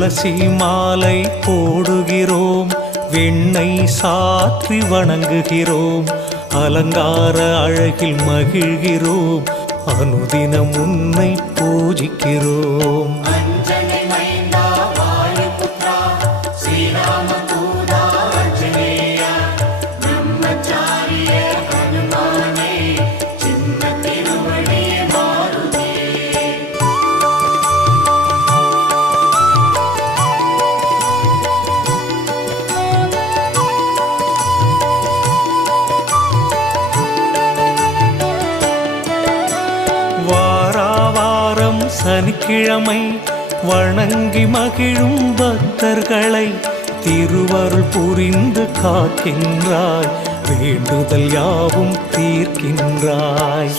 துளசி மாலை போடுகிறோம், வெண்ணெய் சாற்றி வணங்குகிறோம், அலங்கார அழகில் மகிழ்கிறோம், அனுதினம் உன்னை பூஜிக்கிறோம். வாராவாரம் சனிக்கிழமை வணங்கி மகிழும் பக்தர்களை திருவருள் புரிந்து காக்கின்றாய், வேண்டுதல் யாவும் தீர்க்கின்றாய்.